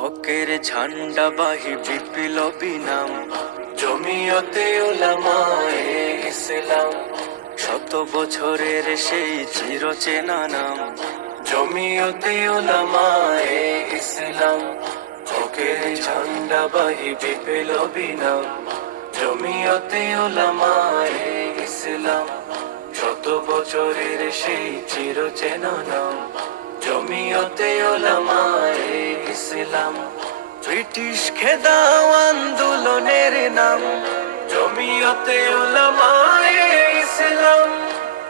হকের ঝান্ডাবাহী বিপ্লবী নাম জমিয়তে উলামায়ে ইসলাম। শত বছরের সেই চিরচেনা নাম জমিয়তে উলামায়ে ইসলাম। হকের ঝান্ডাবাহী বিপ্লবী নাম জমিয়তে উলামায়ে ইসলাম। শত বছরের সেই চিরচেনা নাম জমিয়তে উলামায়ে ইসলাম। ব্রিটিশ খেদাও আন্দোলনের নাম জমিয়তে উলামায়ে ইসলাম।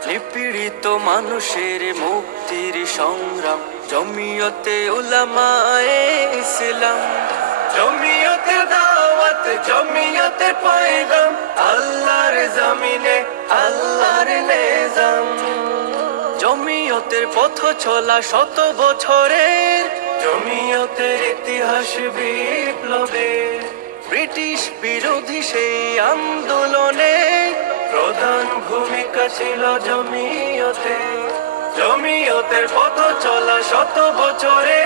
নিপীড়িত মানুষের মুক্তির সংগ্রাম জমিয়তে উলামায়ে ইসলাম। জমিয়তে দাওয়াত জমিয়তে পয়গাম আল্লাহর জমিনে আল্লাহর নিজাম। জমিয়তের পথ চলা শত বছরের জমিয়তের ইতিহাস বিপ্লবের। ব্রিটিশ বিরোধী সেই আন্দোলনে প্রধান ভূমিকা ছিল জমিয়তে। জমিয়তের পথ চলা শত বছরে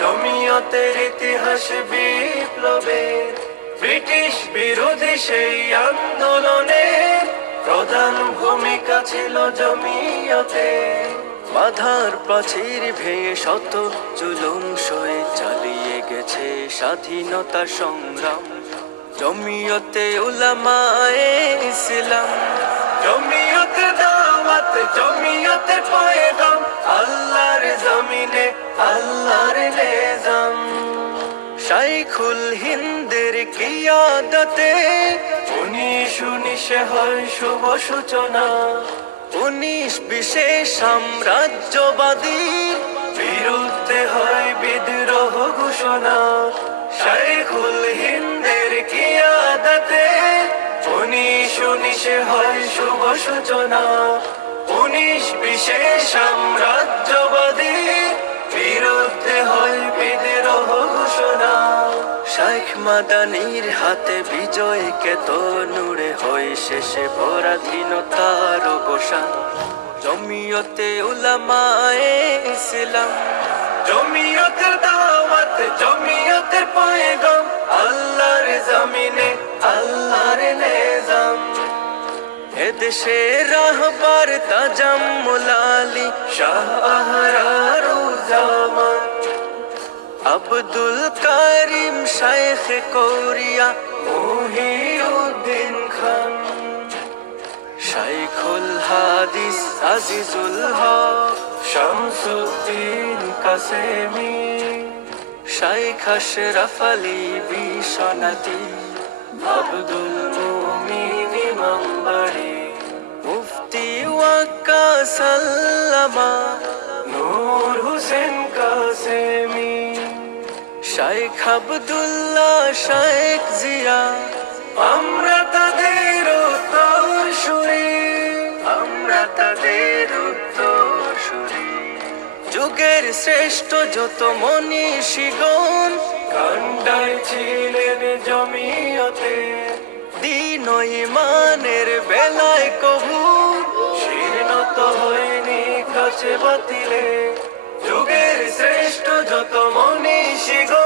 জমিয়তের ইতিহাস বিপ্লবের। ব্রিটিশ বিরোধী সেই আন্দোলনে প্রধান ভূমিকা ছিল জমিয়তে। বাধার প্রাচীর ভেঙে শত জুলুম সয়ে চালিয়ে গেছে স্বাধীনতা সংগ্রাম জমিয়তে উলামায়ে ইসলাম। জমিয়তে দাওয়াত জমিয়তে পয়গাম আল্লাহর জমিনে আল্লাহর নিজাম। শাইখুল হিন্দের কিয়াদতে 1919 হয় শুভ সূচনা। 1920 সাম্রাজ্যবাদী বিরুদ্ধে হয় বিদ্রোহ ঘোষণা। শাইখুল হিন্দের কিয়াদতে 1919 হয় শুভ সূচনা। 1920 সাম্রাজ্যবাদী বিরুদ্ধে হয় বিদ্রোহ ঘোষণা। শাইখ মাদানির হাতে বিজয় কেতনুরে হয় শেষে পরাধীনতার অবসান জমিয়তে উলামায়ে ইসলাম। জমিয়তের দাওয়াত জমিয়তের পয়গাম আল্লাহর জমিনে আল্লাহর নিজাম। এদেশের রাহবার তাজাম্মুল আলী শাহ আহরারুজ্জামান। আব্দুল কারিম শাইখ কৌরিয়া মুহিউদ্দিন খান। শাইখুল হাদিস আজিজুল হক শামসুদ্দিন কাসেমি। শাইখ আশরাফ আলী বিশ্বনাথী আব্দুল মুমিন ইমামবাড়ি। মুফতি ওয়াক্কাস আল্লামা নূর হোসেন কাসেমি। শাইখ আব্দুল্লাহ শাইখ জিয়া আমরা তাদের উত্তরসূরি আমরা তাদের উত্তরসূরি। যুগের শ্রেষ্ঠ যত মনীষীগণ কান্ডায় ছিলেন জমিয়তে। দ্বীন ও ঈমানের বেলায় কভু শীর্ণত হয়নি কাছে বাতিলে। যুগের শ্রেষ্ঠ যত মনীষীগণ